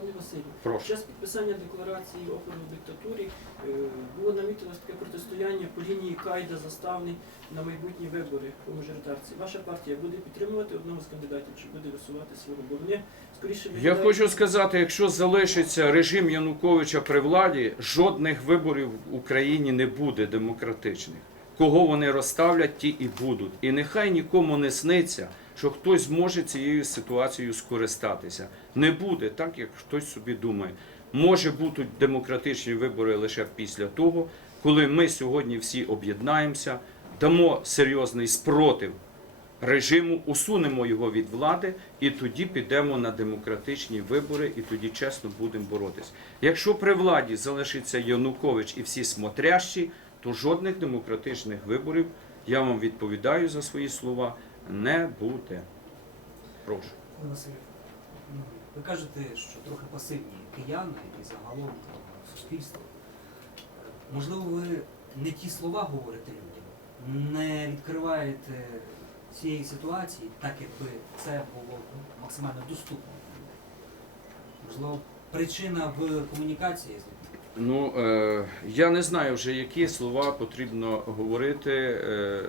Пане Василю, Прошу. під час підписання декларації опору диктатурі е, було намітилось таке протистояння по лінії Кайда заставний на майбутні вибори по мажоритарці. Ваша партія буде підтримувати одного з кандидатів чи буде висувати свого? Бо вони скоріше Я хочу сказати, якщо залишиться режим Януковича при владі, жодних виборів в Україні не буде демократичних. Кого вони розставлять, ті і будуть. І нехай нікому не сниться, що хтось зможе цією ситуацією скористатися. Не буде так, як хтось собі думає. Може бути демократичні вибори лише після того, коли ми сьогодні всі об'єднаємося, дамо серйозний спротив режиму, усунемо його від влади, і тоді підемо на демократичні вибори, і тоді чесно будемо боротися. Якщо при владі залишиться Янукович і всі смотрящі, то жодних демократичних виборів, я вам відповідаю за свої слова, не буде. Прошу. Пане Василю, ну, ви кажете, що трохи пасивні кияни і загалом суспільство. Можливо, ви не ті слова говорите людям, не відкриваєте цієї ситуації, так якби це було ну, максимально доступно. Можливо, причина в комунікації з людьми. Ну, е, я не знаю вже, які слова потрібно говорити, е,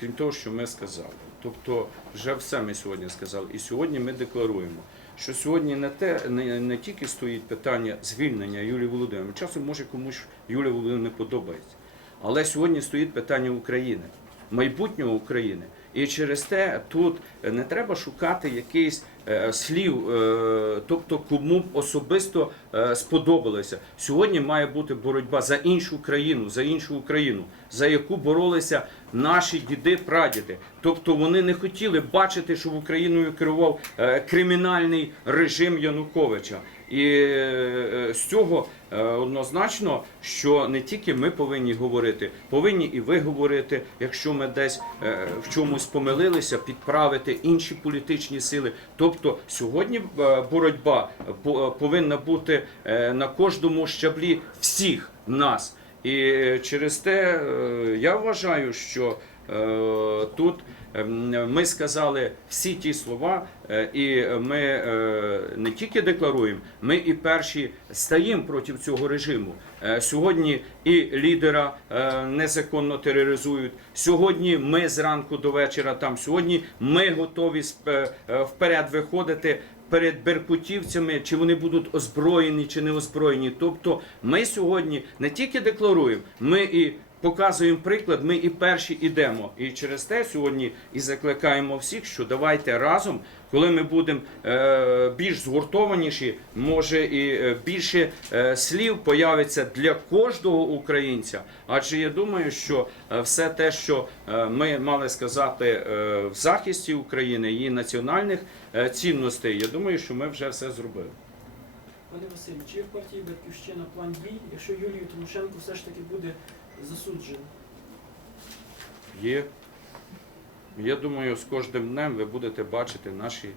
крім того, що ми сказали. Тобто, вже все ми сьогодні сказали. І сьогодні ми декларуємо, що сьогодні не, те, не, не тільки стоїть питання звільнення Юлії Володимирівни. Часом може комусь Юлія Володимирівна не подобається. Але сьогодні стоїть питання України, майбутнього України. І через те тут не треба шукати якихось е, слів, е, тобто кому б особисто е, сподобалося. Сьогодні має бути боротьба за іншу країну, за іншу Україну, за яку боролися наші діди, прадіди. Тобто вони не хотіли бачити, що в Україною керував е, кримінальний режим Януковича. І е, з цього е, однозначно, що не тільки ми повинні говорити, повинні і ви говорити, якщо ми десь е, в чомусь помилилися, підправити інші політичні сили. Тобто сьогодні е, боротьба повинна бути е, на кожному щаблі всіх нас. І е, через те е, я вважаю, що е, тут ем, ми сказали всі ті слова, е, і ми е, не тільки декларуємо, ми і перші стаємо проти цього режиму. Е, Сьогодні і лідера е, незаконно тероризують. Сьогодні ми зранку до вечора там. Сьогодні ми готові е, вперед виходити перед беркутівцями, чи вони будуть озброєні, чи не озброєні. Тобто ми сьогодні не тільки декларуємо, ми і показуємо приклад, ми і перші ідемо. І через те сьогодні і закликаємо всіх, що давайте разом, коли ми будемо е, більш згуртованіші, може і е, більше е, слів появиться для кожного українця. Адже я думаю, що все те, що ми мали сказати в захисті України, її національних цінностей, я думаю, що ми вже все зробили. Пане Василю, чи в партії Батьківщина план дій, якщо Юлію Тимошенко все ж таки буде засуджено? Є. Я думаю, з кожним днем ви будете бачити наші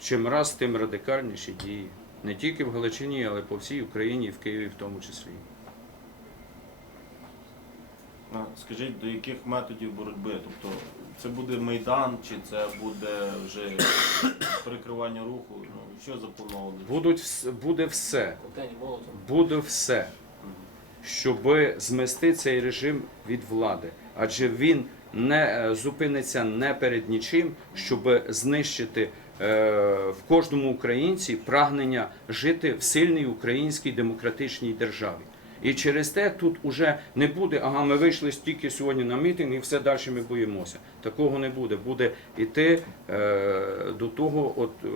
чим раз тим радикальніші дії. Не тільки в Галичині, але по всій Україні і в Києві в тому числі. Скажіть, до яких методів боротьби? Тобто це буде майдан, чи це буде вже перекривання руху? Ну що заплановано? Будуть, вс- буде все. Буде все, щоб змести цей режим від влади. Адже він не е, зупиниться не перед нічим, щоб знищити е, в кожному українці прагнення жити в сильній українській демократичній державі. І через те тут уже не буде, ага, ми вийшли стільки сьогодні на мітинг і все далі ми боїмося. Такого не буде. Буде йти е, до того, от е,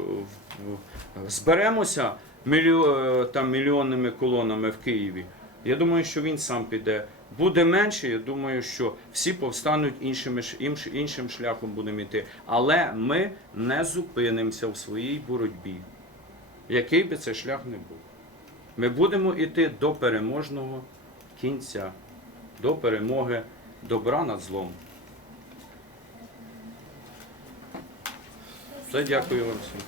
зберемося мільйо, там, мільйонними колонами в Києві. Я думаю, що він сам піде. Буде менше, я думаю, що всі повстануть іншим, іншим шляхом будемо йти. Але ми не зупинимося в своїй боротьбі, який би це шлях не був. Ми будемо йти до переможного кінця, до перемоги добра над злом. Все, дякую вам всім.